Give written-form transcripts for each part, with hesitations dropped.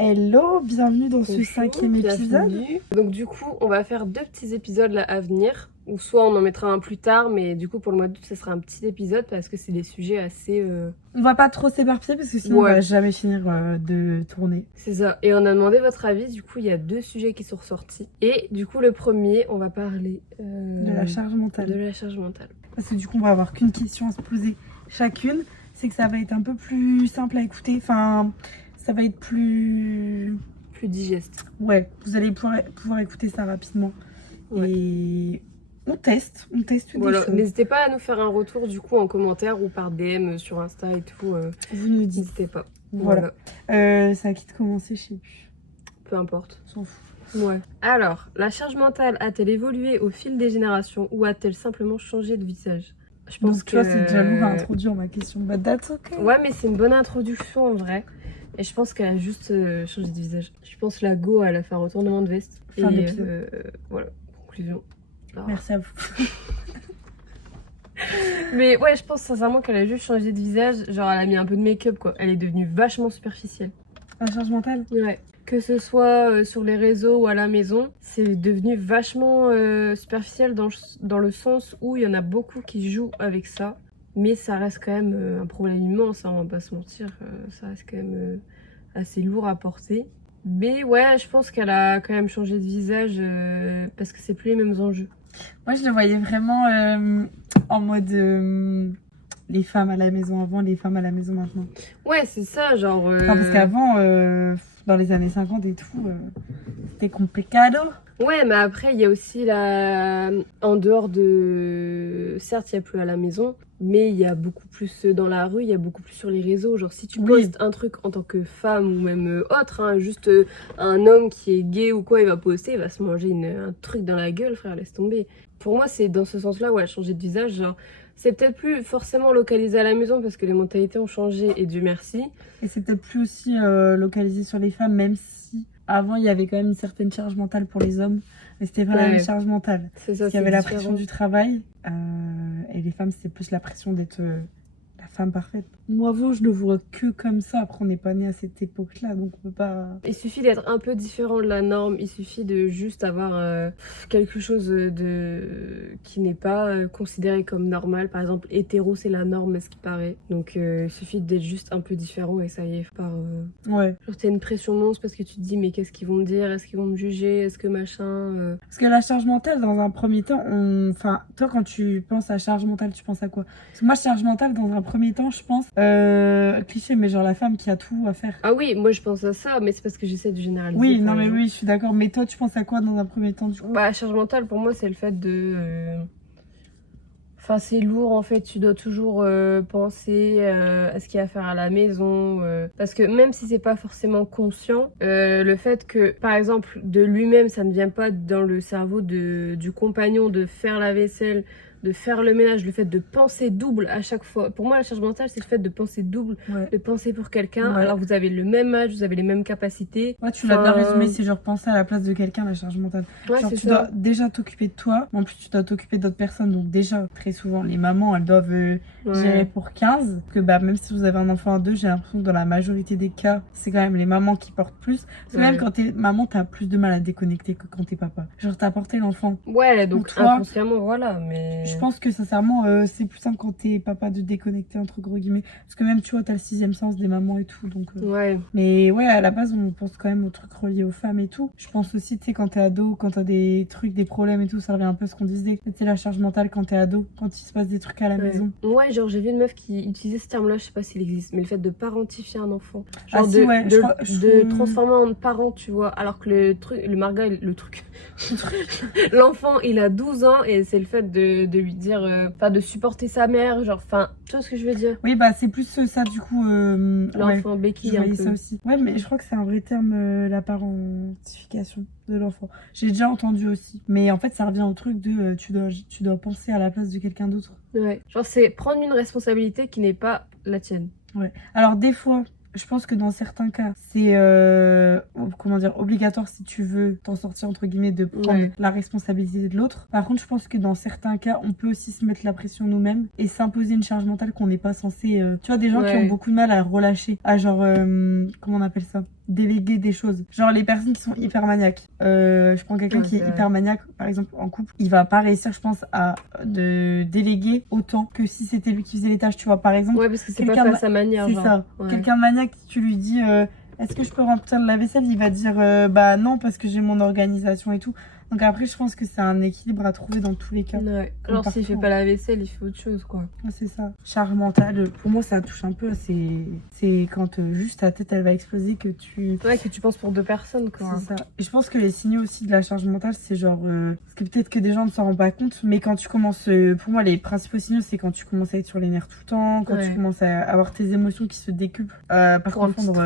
Hello, bienvenue dans ce Bonjour, 5e épisode. bienvenue. Donc du coup, on va faire 2 petits épisodes là à venir. Ou soit on en mettra un plus tard, mais du coup pour le mois d'août, ce sera un petit épisode parce que c'est des sujets assez... On va pas trop s'éparpiller parce que sinon on Ouais. va jamais finir de tourner. C'est ça. Et on a demandé votre avis, du coup il y a 2 sujets qui sont ressortis. Et du coup le premier, on va parler... De la charge mentale. De la charge mentale. Parce que du coup on va avoir qu'une question à se poser chacune. C'est que ça va être un peu plus simple à écouter. Enfin, ça va être plus... Plus digeste. Ouais, vous allez pouvoir écouter ça rapidement. Ouais. Et on teste des Voilà. choses. N'hésitez pas à nous faire un retour du coup en commentaire ou par DM sur Insta et tout. Vous nous dites. N'hésitez pas. Voilà. C'est à qui de commencer, je sais plus. Peu importe. On s'en fout. Ouais. Alors, la charge mentale a-t-elle évolué au fil des générations ou a-t-elle simplement changé de visage? Je pense Donc, tu vois, c'est déjà lourd à introduire ma question. But that's okay. Ouais, mais c'est une bonne introduction en vrai. Et je pense qu'elle a juste changé de visage. Je pense la Go, elle a fait un retournement de veste. Fin et d'épisode. voilà, conclusion. Alors. Merci à vous. Mais ouais, je pense sincèrement qu'elle a juste changé de visage. Genre, elle a mis un peu de make-up quoi. Elle est devenue vachement superficielle. La charge mentale. Ouais. Que ce soit sur les réseaux ou à la maison, c'est devenu vachement superficiel dans le sens où il y en a beaucoup qui jouent avec ça. Mais ça reste quand même un problème immense, hein, on va pas se mentir. Ça reste quand même assez lourd à porter. Mais ouais, je pense qu'elle a quand même changé de visage parce que c'est plus les mêmes enjeux. Moi, je le voyais vraiment en mode les femmes à la maison avant, les femmes à la maison maintenant. Ouais, c'est ça, genre... Enfin, parce qu'avant, dans les années 50 et tout, c'était complicado. Ouais, mais après, il y a aussi la... En dehors de... Certes, il n'y a plus à la maison, mais il y a beaucoup plus dans la rue, il y a beaucoup plus sur les réseaux. Genre, si tu postes un truc en tant que femme ou même autre, hein, juste un homme qui est gay ou quoi, il va poster, il va se manger un truc dans la gueule, frère, laisse tomber. Pour moi, c'est dans ce sens-là où elle a changé de visage. Genre, c'est peut-être plus forcément localisé à la maison parce que les mentalités ont changé et Dieu merci. Et c'est peut-être plus aussi localisé sur les femmes, même si avant, il y avait quand même une certaine charge mentale pour les hommes. Mais c'était pas la même charge mentale. C'est ça, Parce qu'il y avait la pression du travail. Et les femmes, c'était plus la pression d'être la femme parfaite. Moi, avant, je le vois que comme ça. Après, on n'est pas né à cette époque-là, donc on peut pas... Il suffit d'être un peu différent de la norme. Il suffit de juste avoir quelque chose qui n'est pas considéré comme normal. Par exemple, hétéro, c'est la norme, à ce qui paraît. Donc, il suffit d'être juste un peu différent et ça y est. Ouais. Genre, t'as une pression monstre parce que tu te dis, mais qu'est-ce qu'ils vont me dire? Est-ce qu'ils vont me juger? Est-ce que machin Parce que la charge mentale, dans un premier temps, enfin, toi, quand tu penses à charge mentale, tu penses à quoi? Parce que moi, charge mentale, dans un premier temps, je pense, cliché, mais genre la femme qui a tout à faire. Ah oui, moi je pense à ça, mais c'est parce que j'essaie de généraliser. Oui, non, mais oui, je suis d'accord. Mais toi, tu penses à quoi dans un premier temps, du coup? Bah, la charge mentale, pour moi, c'est le fait de... Enfin, c'est lourd en fait, tu dois toujours penser à ce qu'il y a à faire à la maison. Parce que même si c'est pas forcément conscient, le fait que, par exemple, de lui-même, ça ne vient pas dans le cerveau du compagnon de faire la vaisselle, de faire le ménage, le fait de penser double à chaque fois. Pour moi, la charge mentale, c'est le fait de penser double, de penser pour quelqu'un. Ouais. Alors, vous avez le même âge, vous avez les mêmes capacités. Ouais, tu l'as bien résumé, c'est genre penser à la place de quelqu'un, la charge mentale. Ouais, genre, c'est tu ça. dois déjà t'occuper de toi, mais en plus, tu dois t'occuper d'autres personnes. Donc, déjà, très souvent, les mamans, elles doivent gérer pour 15. Parce que bah, même si vous avez un enfant à deux, j'ai l'impression que dans la majorité des cas, c'est quand même les mamans qui portent plus. Parce que même quand t'es maman, t'as plus de mal à déconnecter que quand t'es papa. Genre, t'as porté l'enfant. Ouais, donc toi, inconsciemment, voilà. Mais je pense que sincèrement, c'est plus simple quand t'es papa de déconnecter, entre gros guillemets. Parce que même, tu vois, t'as le 6e sens des mamans et tout. Donc, ouais. Mais ouais, à la base, on pense quand même aux trucs reliés aux femmes et tout. Je pense aussi, tu sais, quand t'es ado, quand t'as des trucs, des problèmes et tout, ça revient un peu à ce qu'on disait. Tu sais, la charge mentale quand t'es ado, quand il se passe des trucs à la maison. Ouais, genre j'ai vu une meuf qui utilisait ce terme-là, je sais pas s'il existe, mais le fait de parentifier un enfant. Genre de transformer en parent, tu vois. Alors que le marga, l'enfant, il a 12 ans et c'est le fait de lui dire, enfin de supporter sa mère, genre, enfin, tu vois ce que je veux dire? Oui, bah c'est plus ça du coup. L'enfant béquille un peu. Ça aussi. Ouais, mais je crois que c'est un vrai terme, la parentification de l'enfant. J'ai déjà entendu aussi. Mais en fait, ça revient au truc de tu dois penser à la place de quelqu'un d'autre. Ouais. Genre, c'est prendre une responsabilité qui n'est pas la tienne. Ouais. Alors, des fois, je pense que dans certains cas, c'est comment dire, obligatoire si tu veux t'en sortir, entre guillemets, de prendre la responsabilité de l'autre. Par contre, je pense que dans certains cas, on peut aussi se mettre la pression nous-mêmes et s'imposer une charge mentale qu'on n'est pas censé. Tu vois, des gens qui ont beaucoup de mal à relâcher. À genre, comment on appelle ça? déléguer des choses. Genre les personnes qui sont hyper maniaques. Je prends quelqu'un qui est hyper maniaque, par exemple en couple, il va pas réussir, je pense, à de déléguer autant que si c'était lui qui faisait les tâches, tu vois. Par exemple, ouais, parce que c'est pas fait à sa manière. C'est genre. ça. Ouais. Quelqu'un de maniaque, tu lui dis est-ce que je peux remplir la vaisselle, il va dire bah non parce que j'ai mon organisation et tout. Donc après, je pense que c'est un équilibre à trouver dans tous les cas. Ouais. Genre s'il fait pas la vaisselle, il fait autre chose, quoi. Ouais, c'est ça. Charge mentale, pour moi, ça touche un peu. C'est quand juste ta tête, elle va exploser que tu... Ouais, que tu penses pour 2 personnes, quoi. C'est ça. Et je pense que les signaux aussi de la charge mentale, c'est genre... parce que peut-être que des gens ne s'en rendent pas compte, mais quand tu commences... pour moi, les principaux signaux, c'est quand tu commences à être sur les nerfs tout le temps, quand tu commences à avoir tes émotions qui se décuplent. Pas confondre...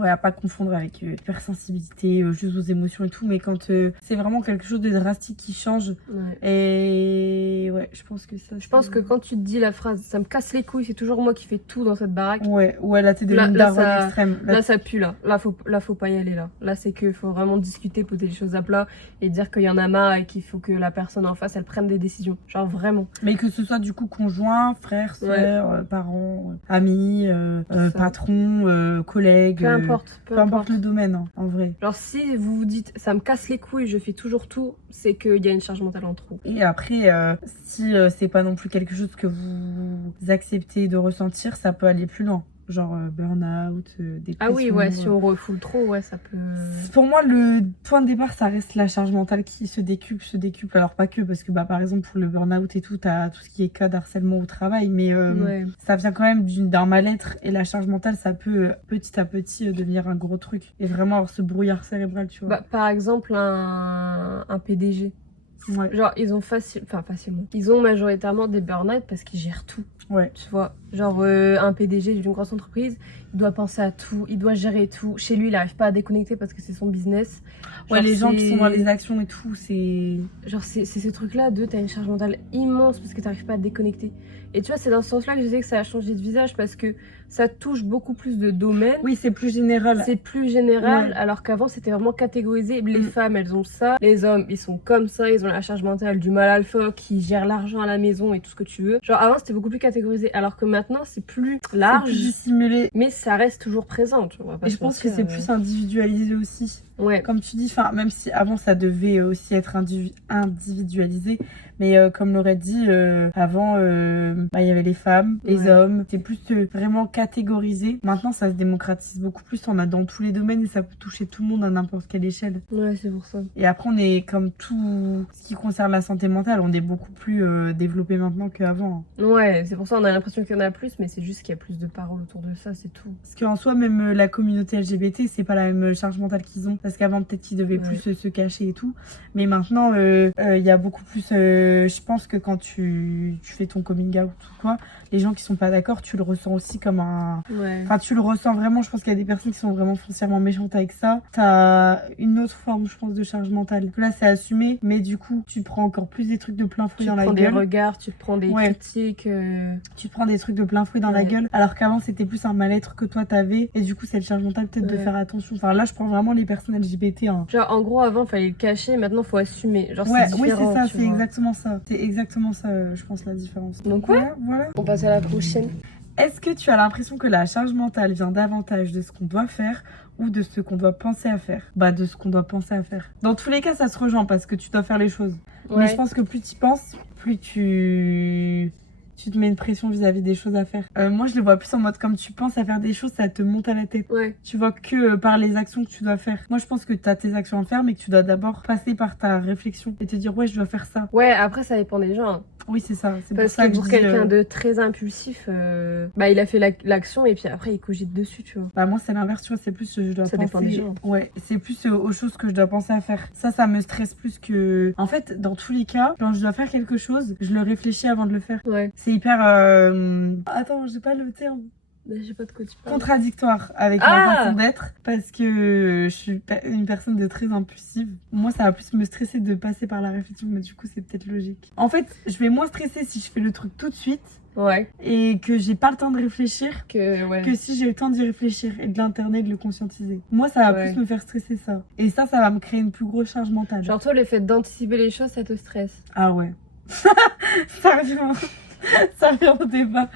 ouais, à pas confondre avec hypersensibilité, juste aux émotions et tout, mais quand c'est vraiment quelque chose de drastique qui change. Ouais. Et ouais, je pense que ça... Je pense que quand tu te dis la phrase « ça me casse les couilles, c'est toujours moi qui fais tout dans cette baraque », ouais, là t'es de une daronne extrême. Là ça pue, là faut pas y aller, là c'est qu'il faut vraiment discuter, poser les choses à plat et dire qu'il y en a marre et qu'il faut que la personne en face elle prenne des décisions, genre vraiment. Mais que ce soit du coup conjoint, frère, soeur, parents, amis, patron, collègue, peu importe le domaine, hein, en vrai. Genre si vous vous dites ça me casse les couilles, je fais toujours tout, c'est qu'il y a une charge mentale en trop. Et après, si c'est pas non plus quelque chose que vous acceptez de ressentir, ça peut aller plus loin. Genre burn-out, dépression. Ah oui, ouais, si on refoule trop, ouais, ça peut... Pour moi, le point de départ, ça reste la charge mentale qui se décuple. Alors pas que, parce que bah, par exemple, pour le burn-out et tout, t'as tout ce qui est cas d'harcèlement au travail, mais ça vient quand même d'un mal-être. Et la charge mentale, ça peut petit à petit devenir un gros truc. Et vraiment avoir ce brouillard cérébral, tu vois. Bah, par exemple, un PDG. Ouais. Genre, ils ont facilement. Ils ont majoritairement des burn-out parce qu'ils gèrent tout. Ouais. Tu vois, genre un PDG d'une grosse entreprise, il doit penser à tout, il doit gérer tout. Chez lui, il n'arrive pas à déconnecter parce que c'est son business. Genre, ouais, les gens qui sont dans les actions et tout, c'est... Genre, c'est ces trucs-là t'as une charge mentale immense parce que tu n'arrives pas à te déconnecter. Et tu vois, c'est dans ce sens-là que je disais que ça a changé de visage parce que ça touche beaucoup plus de domaines. Oui, c'est plus général. C'est plus général, alors qu'avant, c'était vraiment catégorisé. Les femmes, elles ont ça. Les hommes, ils sont comme ça. Ils ont la charge mentale du mal alpha qui gère l'argent à la maison et tout ce que tu veux. Genre, avant, c'était beaucoup plus catégorisé. Alors que maintenant, c'est plus large. C'est plus dissimulé. Mais ça reste toujours présent, tu vois. Et je pense que c'est plus individualisé aussi. Ouais. Comme tu dis, même si avant, ça devait aussi être individualisé. Mais comme l'aurait dit, avant, il y avait les femmes, les hommes. C'était plus vraiment catégorisé. Maintenant, ça se démocratise beaucoup plus. On a dans tous les domaines et ça peut toucher tout le monde à n'importe quelle échelle. Ouais, c'est pour ça. Et après, on est comme tout ce qui concerne la santé mentale, on est beaucoup plus développé maintenant qu'avant. Ouais, c'est pour ça on a l'impression qu'il y en a plus, mais c'est juste qu'il y a plus de paroles autour de ça, c'est tout. Parce qu'en soi, même la communauté LGBT, c'est pas la même charge mentale qu'ils ont. Parce qu'avant, peut-être qu'ils devaient plus se cacher et tout. Mais maintenant, il y a beaucoup plus... je pense que quand tu fais ton coming out ou quoi, les gens qui sont pas d'accord, tu le ressens aussi comme un... Enfin, tu le ressens vraiment. Je pense qu'il y a des personnes qui sont vraiment foncièrement méchantes avec ça. T'as une autre forme, je pense, de charge mentale. Là, c'est assumé, mais du coup, tu prends encore plus des trucs de plein fouet dans la gueule. Tu prends des regards, tu te prends des critiques. Tu te prends des trucs de plein fouet dans la gueule. Alors qu'avant, c'était plus un mal-être que toi, t'avais. Et du coup, cette charge mentale, peut-être de faire attention. Enfin, là, je prends vraiment les personnes LGBT. Hein. Genre, en gros, avant, fallait le cacher. Maintenant, faut assumer. Genre, c'est différent. Oui, c'est ça. C'est exactement ça. C'est exactement ça, je pense, la différence. Donc, voilà. On passe à la prochaine. Est-ce que tu as l'impression que la charge mentale vient davantage de ce qu'on doit faire ou de ce qu'on doit penser à faire? Bah, de ce qu'on doit penser à faire. Dans tous les cas, ça se rejoint parce que tu dois faire les choses. Mais je pense que plus tu y penses, plus tu te mets une pression vis-à-vis des choses à faire. Moi, je le vois plus en mode comme tu penses à faire des choses, ça te monte à la tête. Tu vois que par les actions que tu dois faire. Moi, je pense que tu as tes actions à faire, mais que tu dois d'abord passer par ta réflexion et te dire ouais, je dois faire ça. Ouais, après, ça dépend des gens. Oui, c'est ça. C'est parce pour ça que pour quelqu'un de très impulsif, bah, il a fait l'action et puis après, il cogite dessus, tu vois. Bah, moi, c'est l'inverse, tu vois. C'est plus, je dois penser... dépend des gens. Ouais, c'est plus aux choses que je dois penser à faire. Ça me stresse plus que... En fait, dans tous les cas, quand je dois faire quelque chose, je le réfléchis avant de le faire. Ouais. C'est hyper... Attends, j'ai pas le terme. Je sais pas de quoi tu parles. Contradictoire avec ma façon d'être parce que je suis une personne de très impulsive. Moi, ça va plus me stresser de passer par la réflexion, mais du coup, c'est peut-être logique. En fait, je vais moins stresser si je fais le truc tout de suite et que j'ai pas le temps de réfléchir que si j'ai le temps d'y réfléchir et de l'interner, de le conscientiser. Moi, ça va plus me faire stresser ça. Et ça va me créer une plus grosse charge mentale. Genre toi, le fait d'anticiper les choses, ça te stresse? Ah ouais. Ça revient. Ça remontait pas.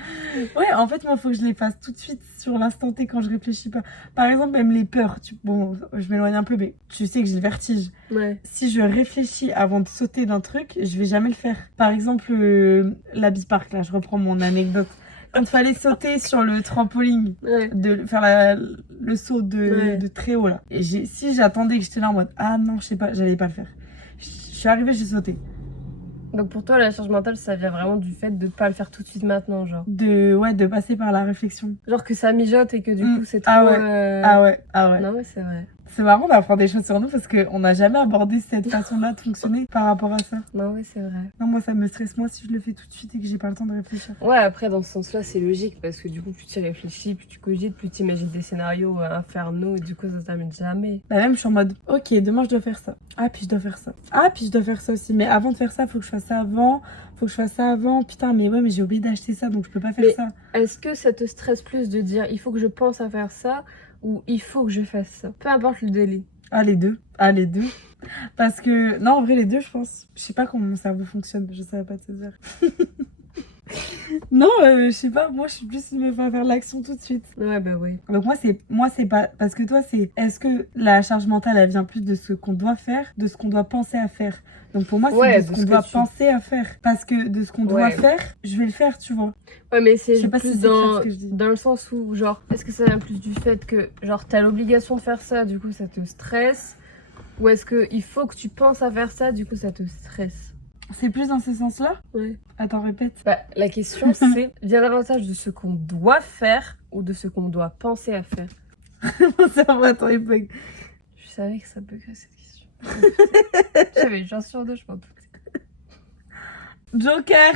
Ouais, en fait, moi, faut que je les fasse tout de suite sur l'instant T quand je réfléchis pas. Par exemple, même les peurs. Bon, je m'éloigne un peu, mais tu sais que j'ai le vertige. Ouais. Si je réfléchis avant de sauter d'un truc, je vais jamais le faire. Par exemple, la Bipark, là, je reprends mon anecdote. Quand il fallait sauter sur le trampoline, Ouais. de faire le saut de très haut, là. Et si j'attendais que j'étais là en mode, ah non, je sais pas, j'allais pas le faire. Je suis arrivée, j'ai sauté. Donc pour toi, la charge mentale, ça vient vraiment du fait de pas le faire tout de suite maintenant, genre. De passer par la réflexion. Genre que ça mijote et que du coup, c'est trop... Ah ouais. Ah ouais. Non, ouais, c'est vrai. C'est marrant d'apprendre des choses sur nous parce qu'on n'a jamais abordé cette façon-là de fonctionner par rapport à ça. Non, ouais, c'est vrai. Non, moi, ça me stresse moins si je le fais tout de suite et que j'ai pas le temps de réfléchir. Ouais, après, dans ce sens-là, c'est logique parce que du coup, plus tu y réfléchis, plus tu cogites, plus tu imagines des scénarios infernaux et du coup, ça se termine jamais. Bah même, je suis en mode, ok, demain, je dois faire ça. Ah, puis je dois faire ça. Ah, puis je dois faire ça aussi. Mais avant de faire ça, faut que je fasse ça avant. Faut que je fasse ça avant. Putain, mais ouais, mais j'ai oublié d'acheter ça, donc je peux pas faire ça. Est-ce que ça te stresse plus de dire, il faut que je pense à faire ça ou il faut que je fasse ça? Peu importe le délai. Ah, les deux. Ah, les deux. Parce que, non, en vrai, les deux, je pense. Je sais pas comment mon cerveau fonctionne, je savais pas te dire. Non, je sais pas, moi, je suis plus me faire l'action tout de suite. Ouais, bah oui. Donc moi, c'est pas... Parce que toi, c'est... Est-ce que la charge mentale, elle vient plus de ce qu'on doit faire, de ce qu'on doit penser à faire? Donc pour moi, c'est de ce qu'on doit penser à faire. Parce que de ce qu'on doit faire, je vais le faire, tu vois. Ouais, mais c'est plus plus dans le sens où, genre, est-ce que ça vient plus du fait que, genre, t'as l'obligation de faire ça, du coup, ça te stresse? Ou est-ce qu'il faut que tu penses à faire ça, du coup, ça te stresse? C'est plus dans ce sens-là? Ouais. Attends, répète. Bah, la question, c'est, vient davantage de ce qu'on doit faire ou de ce qu'on doit penser à faire? Mon cerveau, attends, il bug. Je savais que ça buggerait cette question. J'avais une chance sur deux, je m'en doutais. Joker,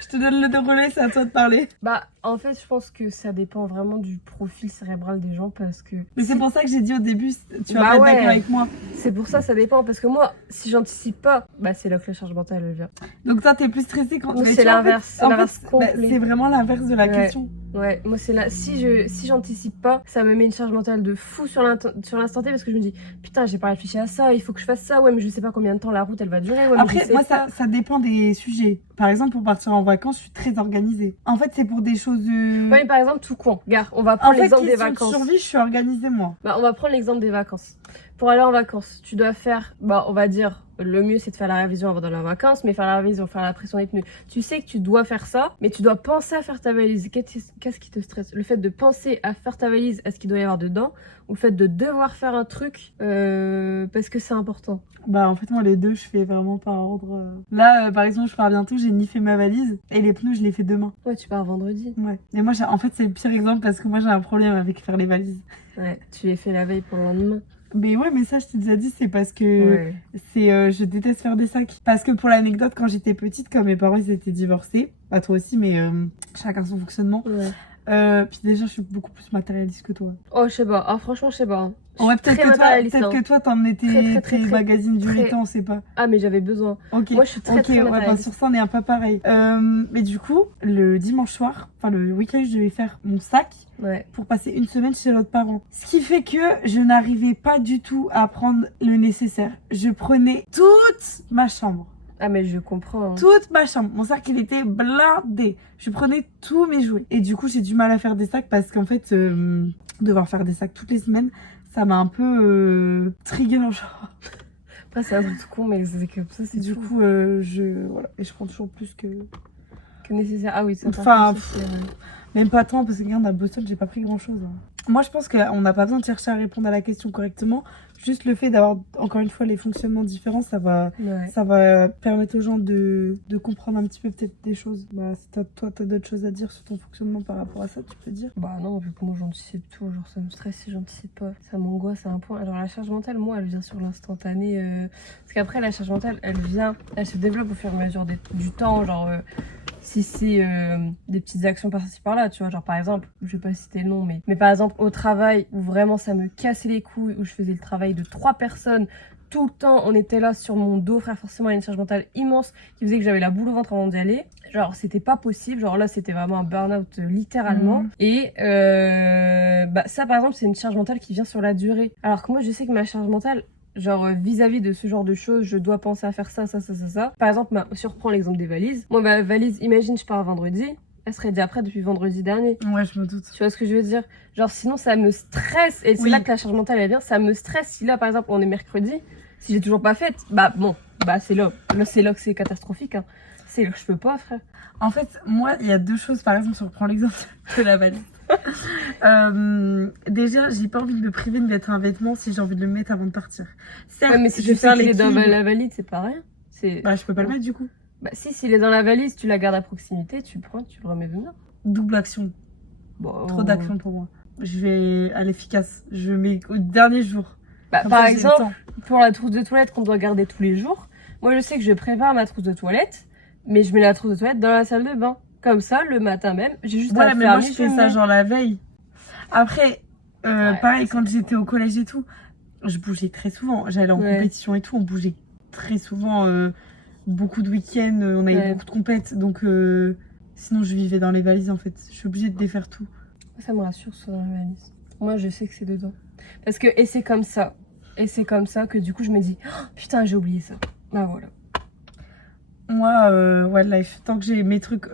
je te donne le relais, c'est à toi de parler. Bah, en fait, je pense que ça dépend vraiment du profil cérébral des gens parce que... Mais c'est pour ça que j'ai dit au début, tu vas pas être d'accord avec moi. C'est pour ça dépend parce que moi, si j'anticipe pas, bah c'est là que la charge mentale elle vient. Donc toi, t'es plus stressée quand... C'est l'inverse, c'est vraiment l'inverse de la question. Ouais, moi c'est là, si j'anticipe pas, ça me met une charge mentale de fou sur l'instant T parce que je me dis, putain, j'ai pas réfléchi à ça, il faut que je fasse ça, ouais, mais je sais pas combien de temps la route elle va durer. Ouais, après, moi, ça dépend des sujets. Par exemple, pour partir en vacances, je suis très organisée. En fait, c'est pour des choses... Ouais, mais par exemple, tout con. Regarde, on va prendre l'exemple des vacances. En survie, je suis organisée, moi. Bah, on va prendre l'exemple des vacances. Pour aller en vacances, tu dois faire, bah, on va dire, le mieux c'est de faire la révision avant d'aller en vacances, mais faire la révision, faire la pression des pneus. Tu sais que tu dois faire ça, mais tu dois penser à faire ta valise. Qu'est-ce qui te stresse? Le fait de penser à faire ta valise, à ce qu'il doit y avoir dedans, ou le fait de devoir faire un truc parce que c'est important? Bah en fait moi les deux je fais vraiment par ordre. Là par exemple je pars bientôt, j'ai ni fait ma valise et les pneus je les fais demain. Ouais, tu pars vendredi. Ouais. Et moi en fait c'est le pire exemple parce que moi j'ai un problème avec faire les valises. Ouais, tu les fais la veille pour le lendemain. Mais ouais, mais ça je t'ai déjà dit, c'est parce que je déteste faire des sacs. Parce que pour l'anecdote, quand j'étais petite, quand mes parents ils étaient divorcés, pas toi aussi mais chacun son fonctionnement. Ouais. Puis déjà je suis beaucoup plus matérialiste que toi. Oh je sais pas, ah, franchement je sais pas. Ouais, peut-être que toi t'emmenais tes magazines du Ritan, on sait pas. Ah mais j'avais besoin. Ok. Moi je suis très ouais, bah, sur ça on est un peu pareil. Mais du coup, le dimanche soir, enfin le week-end, je devais faire mon sac pour passer une semaine chez l'autre parent. Ce qui fait que je n'arrivais pas du tout à prendre le nécessaire. Je prenais toute ma chambre. Ah mais je comprends. Toute ma chambre. Mon sac il était blindé. Je prenais tous mes jouets. Et du coup j'ai du mal à faire des sacs parce qu'en fait devoir faire des sacs toutes les semaines, ça m'a un peu trigger genre. Après c'est un truc tout con mais c'est comme ça c'est du coup voilà. Et je prends toujours plus que nécessaire. Ah oui c'est enfin même pas tant parce que regarde à Boston j'ai pas pris grand chose. Moi je pense qu'on n'a pas besoin de chercher à répondre à la question correctement. Juste le fait d'avoir encore une fois les fonctionnements différents, ça va permettre aux gens de comprendre un petit peu peut-être des choses. Bah si toi t'as d'autres choses à dire sur ton fonctionnement par rapport à ça, tu peux dire. Bah non, vu que moi j'anticipe tout, genre ça me stresse si j'anticipe pas. Ça m'angoisse à un point. Alors la charge mentale, moi elle vient sur l'instantané. Parce qu'après la charge mentale, elle se développe au fur et à mesure du temps, genre... Si c'est des petites actions par-ci par-là, tu vois, genre par exemple, je vais pas citer le nom, mais par exemple au travail où vraiment ça me cassait les couilles, où je faisais le travail de 3 personnes, tout le temps on était là sur mon dos, frère, forcément il y a une charge mentale immense qui faisait que j'avais la boule au ventre avant d'y aller, genre c'était pas possible, genre là c'était vraiment un burn-out littéralement, et bah ça par exemple c'est une charge mentale qui vient sur la durée, alors que moi je sais que ma charge mentale, genre vis-à-vis de ce genre de choses, je dois penser à faire ça. Par exemple, si on reprend l'exemple des valises, moi ma valise, imagine je pars vendredi, elle serait déjà prête depuis vendredi dernier. Ouais, je me doute. Tu vois ce que je veux dire? Genre sinon ça me stresse, et c'est là que la charge mentale elle vient, ça me stresse. Si là par exemple on est mercredi, si j'ai toujours pas faite, bah bon, bah c'est là que c'est catastrophique, hein. C'est là que je peux pas, frère. En fait, moi, il y a deux choses, par exemple, si on reprend l'exemple de la valise. Déjà, j'ai pas envie de me priver de mettre un vêtement si j'ai envie de le mettre avant de partir. Certes, Ouais, mais si je vais tu sais faire qu'il est dans l'équilibre. la valise, c'est pas rien. Bah, je peux pas le mettre du coup. Bah si, s'il est dans la valise, tu la gardes à proximité, tu le prends, tu le remets dedans. Double action. Bon, Trop d'action pour moi. Je vais à l'efficace. Je mets au dernier jour. Bah, Comme par ça, j'ai le exemple, temps. pour la trousse de toilette qu'on doit garder tous les jours, moi je sais que je prépare ma trousse de toilette, mais je mets la trousse de toilette dans la salle de bain. Comme ça, le matin même, j'ai juste à Ouais, mais faire moi, je fais ça genre la veille. Après, pareil, quand j'étais au collège et tout, je bougeais très souvent. J'allais en compétition et tout, on bougeait très souvent. Beaucoup de week-ends, on avait beaucoup de compètes. Donc, sinon, je vivais dans les valises en fait. Je suis obligée de défaire tout. Ça me rassure, ça dans la valise. Moi, je sais que c'est dedans. Parce que, et c'est comme ça. Et c'est comme ça que du coup, je me dis, oh, putain, j'ai oublié ça. Bah voilà. Moi, wildlife, tant que j'ai mes trucs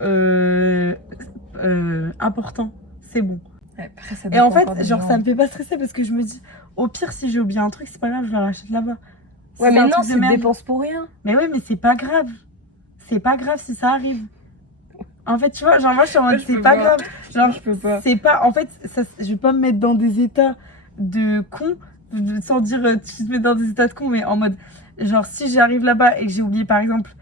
importants, c'est bon. Ouais, après, ça Et en fait, genre, ça me fait pas stresser parce que je me dis, au pire, si j'ai oublié un truc, c'est pas grave, je le rachète là-bas. Si ouais, mais un non, truc de c'est une merde- dépense pour rien. Mais oui, mais c'est pas grave. C'est pas grave si ça arrive. En fait, tu vois, genre moi je suis en mode, c'est pas grave. Genre, je peux pas. c'est pas. En fait, ça, je vais pas me mettre dans des états de con, sans dire tu te mets dans des états de con, mais en mode, genre, si j'arrive là-bas et que j'ai oublié par exemple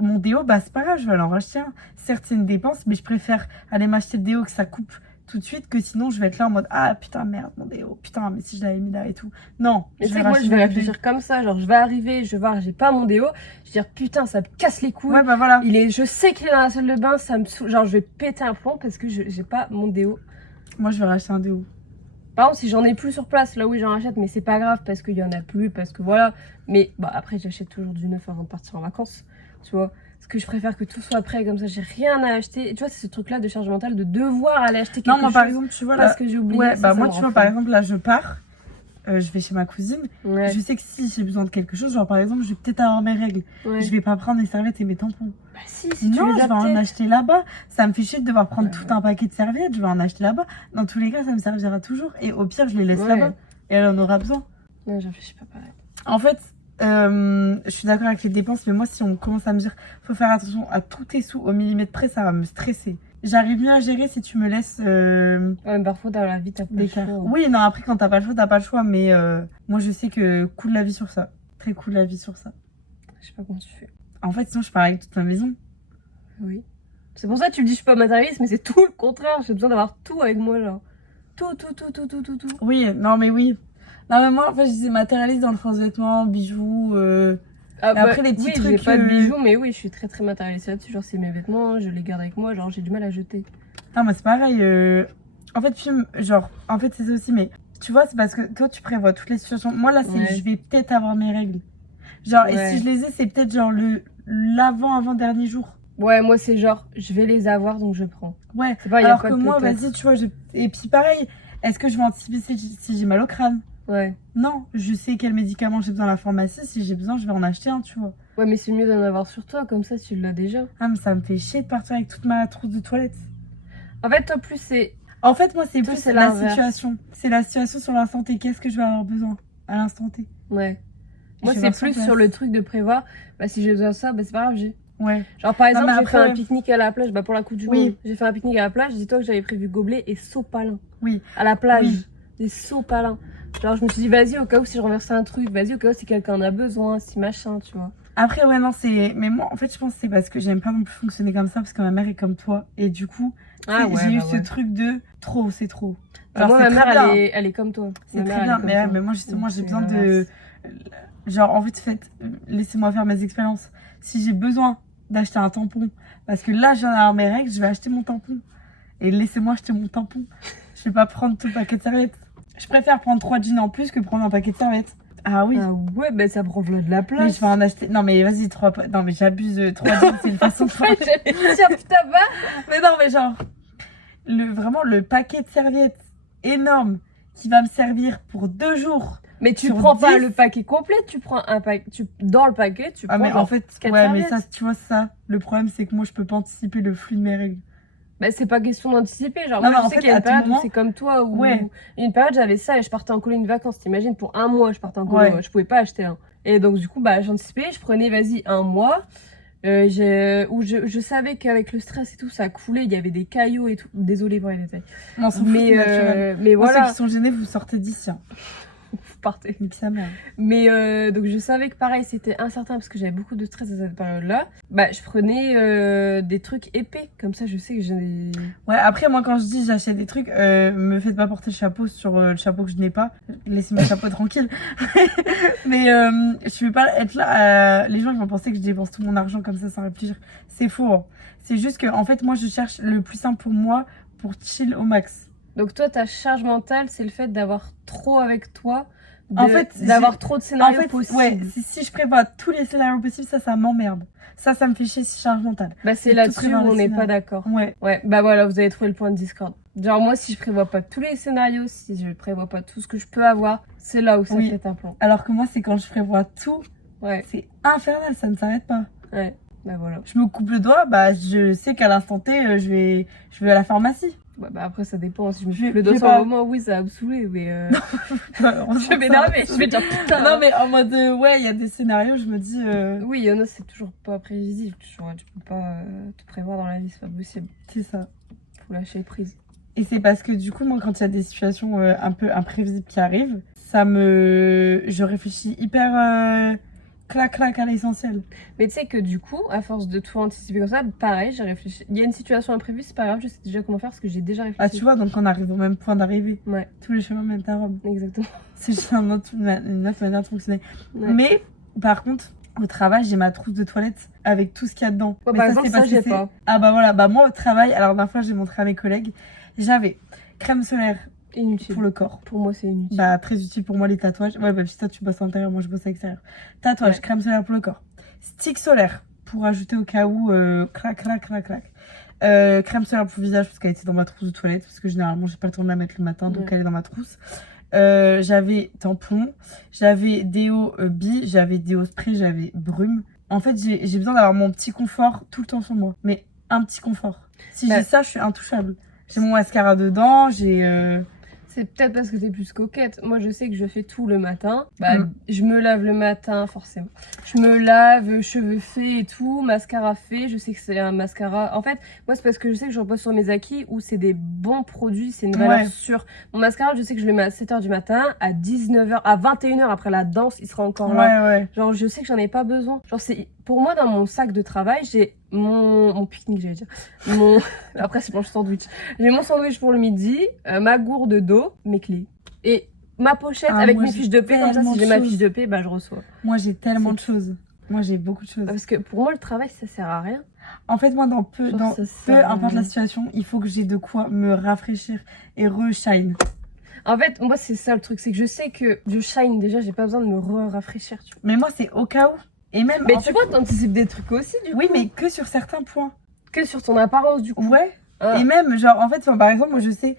mon déo, bah c'est pas grave, je vais aller en racheter un. Certes, c'est une dépense, mais je préfère aller m'acheter le déo que ça coupe tout de suite que sinon je vais être là en mode ah putain merde mon déo, putain mais si je l'avais mis là et tout. Non, Mais tu sais que moi je vais réfléchir comme ça, genre je vais arriver, je vais voir, j'ai pas mon déo, je vais dire putain ça me casse les couilles. Ouais bah voilà. Je sais qu'il est dans la salle de bain, ça me saoule, genre je vais péter un plomb parce que j'ai pas mon déo. Moi je vais racheter un déo. Par contre si j'en ai plus sur place, là oui j'en rachète, mais c'est pas grave parce qu'il y en a plus, parce que voilà. Mais bah après j'achète toujours du neuf avant de partir en vacances, tu vois. Parce que je préfère que tout soit prêt, comme ça j'ai rien à acheter. Et tu vois, c'est ce truc-là de charge mentale de devoir aller acheter quelque chose. Non, moi par exemple, tu vois là. Parce que j'ai oublié. Ouais, bah moi, tu vois, fait. par exemple, là je pars, je vais chez ma cousine. Ouais. Je sais que si j'ai besoin de quelque chose, genre par exemple, je vais peut-être avoir mes règles. Ouais. Je vais pas prendre mes serviettes et mes tampons. Bah si non, tu les je vais en acheter là-bas. Ça me fait chier de devoir prendre tout un paquet de serviettes. Je vais en acheter là-bas. Dans tous les cas, ça me servira toujours. Et au pire, je les laisse là-bas. Et elle en aura besoin. Non, j'en réfléchis pas pareil. En fait, je suis d'accord avec les dépenses, mais moi, si on commence à me dire faut faire attention à tous tes sous au millimètre près, ça va me stresser. J'arrive mieux à gérer si tu me laisses. Ouais, mais parfois, dans la vie, t'as pas le choix. Oui, non, après, quand t'as pas le choix, t'as pas le choix. Mais moi, je sais que cool la vie sur ça. Très cool la vie sur ça. Je sais pas comment tu fais. En fait, sinon, je pars avec toute ma maison. Oui. C'est pour ça que tu me dis je suis pas matérialiste, mais c'est tout le contraire. J'ai besoin d'avoir tout avec moi, genre. Tout. Oui, non, mais oui. Non, mais moi, en fait, je disais matérialiste dans le sens vêtements, bijoux. Après, les petits trucs. J'ai pas de bijoux, mais oui, je suis très matérialiste là-dessus. Genre, c'est mes vêtements, je les garde avec moi, genre, j'ai du mal à jeter. Ah, moi, c'est pareil. En fait, en fait, c'est ça aussi, mais tu vois, c'est parce que toi, tu prévois toutes les situations. Moi, là, c'est je vais peut-être avoir mes règles. Genre, et si je les ai, c'est peut-être genre l'avant-dernier jour. Ouais, moi, c'est genre, je vais les avoir, donc je prends. Ouais, pas, alors que moi, vas-y, tu vois, et puis pareil, est-ce que je vais anticiper si j'ai mal au crâne? Ouais. Non, je sais quel médicament j'ai besoin à la pharmacie. Si j'ai besoin, je vais en acheter un, tu vois. Ouais, mais c'est mieux d'en avoir sur toi, comme ça, tu l'as déjà. Ah, mais ça me fait chier de partir avec toute ma trousse de toilette. En fait, toi, plus c'est... En fait, moi, c'est plus la situation. C'est la situation sur l'instant T. Qu'est-ce que je vais avoir besoin à l'instant T? Ouais. Moi, c'est plus sur le truc de prévoir. Bah, si j'ai besoin de ça, bah, c'est pas grave, j'ai. Ouais. Genre, par exemple, j'ai fait un pique-nique à la plage. Bah, pour la Coupe du Monde. Oui. J'ai fait un pique-nique à la plage. Dis-toi que j'avais prévu gobelet et sopalin. Oui. À la plage. Oui. Des sopalins. Genre, je me suis dit, vas-y, au cas où si je renversais un truc, vas-y, au cas où si quelqu'un en a besoin, si machin, tu vois. Après, ouais, non, c'est. Mais moi, en fait, je pense que c'est parce que j'aime pas non plus fonctionner comme ça, parce que ma mère est comme toi. Et du coup, j'ai eu ce truc de trop, c'est trop. Genre, moi, ma mère, elle est comme toi. C'est très bien, mais moi, justement, j'ai besoin de. Genre, en fait, laissez-moi faire mes expériences. Si j'ai besoin d'acheter un tampon, parce que là, j'en ai à mes règles, je vais acheter mon tampon. Et laissez-moi acheter mon tampon. Je vais pas prendre tout le paquet de serviettes. Je préfère prendre 3 jeans en plus que prendre un paquet de serviettes. Ah oui. Ah ouais, bah ça prend de la place. Mais je vais en acheter. Non, mais vas-y, 3. Non, mais j'abuse. 3 jeans, c'est une façon de faire. J'allais dire, putain, va. Mais non, mais genre. Vraiment, le paquet de serviettes énorme qui va me servir pour 2 jours. Mais tu sur prends pas 10. le paquet complet, tu prends un paquet. Dans le paquet, tu prends. Ah, mais genre en fait, 4 ouais, mais serviettes. ça, tu vois, ça, le problème, c'est que moi, je peux pas anticiper le flux de mes règles. Bah, c'est pas question d'anticiper. Genre, Non, moi, mais je en sais fait, qu'il y a à une tout période où moment- c'est comme toi, où Ouais. une période, j'avais ça et je partais en colonie de vacances. T'imagines, pour un mois, je partais en Ouais. colonie. Je pouvais pas acheter un. Et donc, du coup, bah, j'anticipais, je prenais, vas-y, un mois. Où je savais qu'avec le stress et tout, ça coulait, il y avait des caillots et tout. Désolée pour les détails. On s'en fout, c'est naturel. Mais Moi, ceux voilà, qui sont gênés, vous sortez d'ici. Hein. vous partez. Nique sa mère. Mais donc je savais que pareil, c'était incertain parce que j'avais beaucoup de stress à cette période-là. Bah, je prenais des trucs épais, comme ça je sais que j'ai des... Ouais, après, moi, quand je dis j'achète des trucs, me faites pas porter le chapeau sur le chapeau que je n'ai pas. Laissez mon chapeau tranquille. Mais je vais pas être là. Les gens, ils vont penser que je dépense tout mon argent comme ça sans réfléchir. C'est faux. Hein. C'est juste que, en fait, moi, je cherche le plus simple pour moi pour chill au max. Donc toi, ta charge mentale, c'est le fait d'avoir trop avec toi, En fait, d'avoir trop de En scénarios fait, possibles. ouais, si je prévois tous les scénarios possibles, ça m'emmerde. Ça me fait chier si charge mentale. Bah c'est tout là-dessus où prévoir les on n'est pas scénarios. d'accord. Ouais. Ouais, bah voilà, vous avez trouvé le point de discorde. Genre moi, si je prévois pas tous les scénarios, si je prévois pas tout ce que je peux avoir, c'est là où ça Oui. pète un plomb. Alors que moi, c'est quand je prévois tout, Ouais, c'est infernal, ça ne s'arrête pas. ouais, bah voilà. Je me coupe le doigt, bah je sais qu'à l'instant T, je vais à la pharmacie. Ouais, bah après ça dépend, si je me Je- fais le je dos vais sur pas- le moment, oui, ça va me saouler, mais... On je vais m'énerver, je vais dire putain. Non mais en mode ouais, il y a des scénarios, je me dis Oui, il y en a, c'est toujours pas prévisible. Tu peux pas te prévoir dans la vie, c'est pas possible. c'est ça. Faut lâcher prise. Et c'est parce que du coup, moi, quand il y a des situations un peu imprévisibles qui arrivent, je réfléchis hyper clac à l'essentiel. Mais tu sais que du coup, à force de tout anticiper comme ça, pareil, j'ai réfléchi. Il y a une situation imprévue, c'est pas grave, je sais déjà comment faire parce que j'ai déjà réfléchi. Ah, tu vois, donc on arrive au même point d'arrivée. Ouais, Tous les chemins mènent à Rome. exactement. C'est juste une autre manière de fonctionner. Ouais. Mais par contre, au travail, j'ai ma trousse de toilette avec tout ce qu'il y a dedans. Ouais, Mais par exemple, c'est ça, parce que j'ai c'est- pas. Ah bah voilà, bah moi au travail, alors la dernière fois j'ai montré à mes collègues, j'avais crème solaire Inutile. pour le corps. Pour moi, c'est inutile. Bah très utile pour moi les tatouages. Ouais bah puis toi tu bosses à l'intérieur, moi je bosse à l'extérieur. Tatouage, Ouais. crème solaire pour le corps. Stick solaire pour ajouter au cas où clac. Crème solaire pour le visage parce qu'elle était dans ma trousse de toilette parce que généralement j'ai pas le temps de la mettre le matin donc Ouais. elle est dans ma trousse. J'avais tampon, j'avais déo bi, j'avais déo spray, j'avais brume. En fait, j'ai besoin d'avoir mon petit confort tout le temps sur moi. Mais un petit confort. Si Bah, j'ai ça, je suis intouchable. J'ai mon mascara dedans, j'ai... C'est peut-être parce que t'es plus coquette. Moi, je sais que je fais tout le matin. Bah, Mm. je me lave le matin, forcément. Je me lave, cheveux faits et tout, mascara fait. Je sais que c'est un mascara. En fait, moi, c'est parce que je sais que je repose sur mes acquis où c'est des bons produits, c'est une valeur Ouais. sûre. Mon mascara, je sais que je le mets à 7h du matin, à 19h, à 21h après la danse, il sera encore là. Ouais. Genre, je sais que j'en ai pas besoin. Genre, c'est pour moi, dans mon sac de travail, j'ai mon pique-nique, j'allais dire. Après, c'est pour le sandwich. J'ai mon sandwich pour le midi, ma gourde d'eau, mes clés. Et ma pochette Ah, avec moi, mes j'ai fiches de paie. Comme ça, tellement si j'ai de ma choses. fiche de paie, bah, je reçois. Moi, j'ai tellement C'est- de choses. Moi, j'ai beaucoup de choses. Parce que pour moi, le travail, ça sert à rien. En fait, moi, Genre, ça peu sert à importe rien. la situation, il faut que j'ai de quoi me rafraîchir et re-shine. En fait, moi, c'est ça le truc. C'est que je sais que je shine déjà, j'ai pas besoin de me rafraîchir. Tu vois. Mais moi, c'est au cas où. Et même, Mais en tu fait- vois, t'anticipes des trucs aussi, du coup. Oui, mais que sur certains points. Que sur ton apparence, du coup. Ouais. Ah. Et même, genre, en fait, enfin, par exemple, moi, je sais,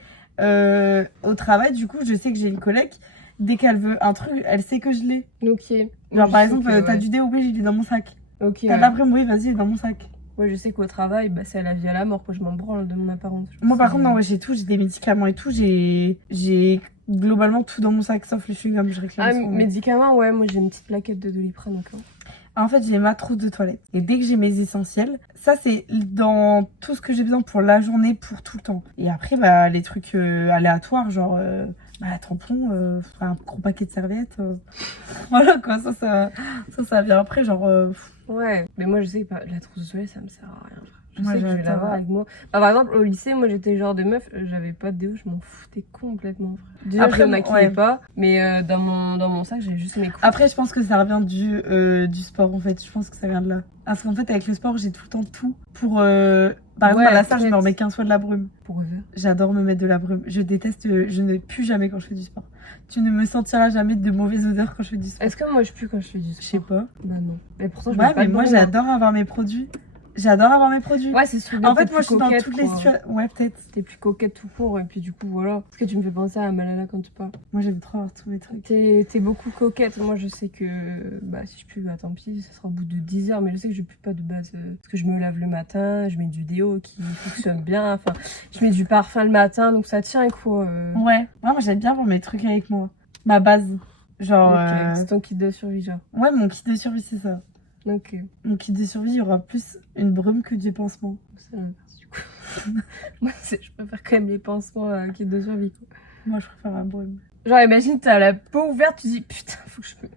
au travail, du coup, je sais que j'ai une collègue, dès qu'elle veut un truc, elle sait que je l'ai. Ok. Genre, Moi, par je sais exemple, que, t'as ouais. du DOB, il est dans mon sac. Ok. T'as Ouais. de la brume, oui, vas-y, il est dans mon sac. Moi, je sais qu'au travail, bah, c'est à la vie à la mort. Quoi. Je m'en branle de mon apparence. Moi, par C'est- contre, non, ouais, j'ai tout, j'ai des médicaments et tout, j'ai globalement tout dans mon sac, sauf le chewing-gum, je réclame Ah, souvent. médicaments, ouais, moi j'ai une petite plaquette de Doliprane encore. En fait, j'ai ma trousse de toilette. Et dès que j'ai mes essentiels, ça, c'est dans tout ce que j'ai besoin pour la journée, pour tout le temps. Et après, bah, les trucs aléatoires, genre tampon, un gros paquet de serviettes. Voilà, quoi. Ça vient après, genre... Ouais, mais moi je sais que bah, la trousse de toilette ça me sert à rien. Je Moi, sais que je vais j'adore. l'avoir avec moi. Bah, par exemple, au lycée, moi j'étais le genre de meuf, j'avais pas de déo, je m'en foutais complètement. Frère. Déjà, Après, je me maquillais ouais. pas, mais dans mon sac, j'avais juste mes coups. Après, je pense que ça revient du sport, en fait. Je pense que ça vient de là. Parce qu'en fait, avec le sport, j'ai tout le temps tout pour... Par exemple, Ouais, à la salle, je me peut-être. remets 15 fois de la brume. Pour eux. J'adore me mettre de la brume. Je déteste... je ne pue jamais quand je fais du sport. Tu ne me sentiras jamais de mauvaise odeur quand je fais du sport. Est-ce que moi je pue quand je fais du Je sais sport? pas. Bah non. Mais pourtant, je Ouais, mets pas mais de moi, brume, hein. j'adore avoir mes produits. J'adore avoir mes produits. Ouais, c'est sûr. En fait, moi, je suis dans toutes les situations. Ouais, peut-être. T'es plus coquette tout court, et puis du coup, voilà. Parce que tu me fais penser à Malala quand tu parles. Moi, j'aime trop avoir tous mes trucs. T'es beaucoup coquette. Moi, je sais que si je pue, bah tant pis, ça sera au bout de 10 heures. Mais je sais que je pue pas de base. Parce que je me lave le matin, je mets du déo qui fonctionne bien. Enfin, je mets du parfum le matin, donc ça tient quoi. Ouais, moi, j'aime bien avoir mes trucs avec moi. Ma base. Genre. Ok, c'est ton kit de survie, genre. Ouais, mon kit de survie, c'est ça. Ok. Mon kit de survie, il y aura plus une brume que des pansements. C'est l'inverse, du coup. Moi, je préfère quand même les pansements à kit de survie, quoi. Moi, je préfère la brume. Genre, imagine, t'as la peau ouverte, tu dis putain, faut que je me.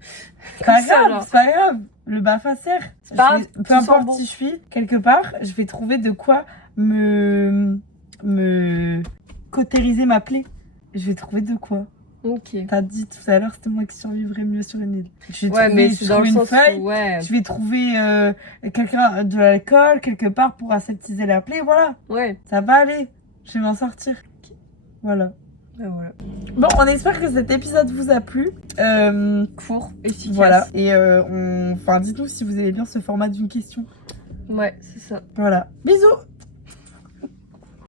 C'est pas grave, c'est pas grave. Le baffa sert. C'est pas grave, Peu importe si je suis quelque part, je vais trouver de quoi me cautériser ma plaie. Je vais trouver de quoi. Ok. T'as dit tout à l'heure, c'était moi qui survivrais mieux sur une île. Je vais Ouais, trouver, mais c'est dans le une sens feuille. où, ouais. Je vais trouver quelqu'un de l'alcool quelque part pour aseptiser la plaie. Voilà, Ouais. ça va aller. Je vais m'en sortir. Voilà. Ouais, voilà. Bon, on espère que cet épisode vous a plu. Court, efficace. Voilà. Et enfin, dites-nous si vous aimez bien ce format d'une question. Ouais, c'est ça. Voilà. Bisous.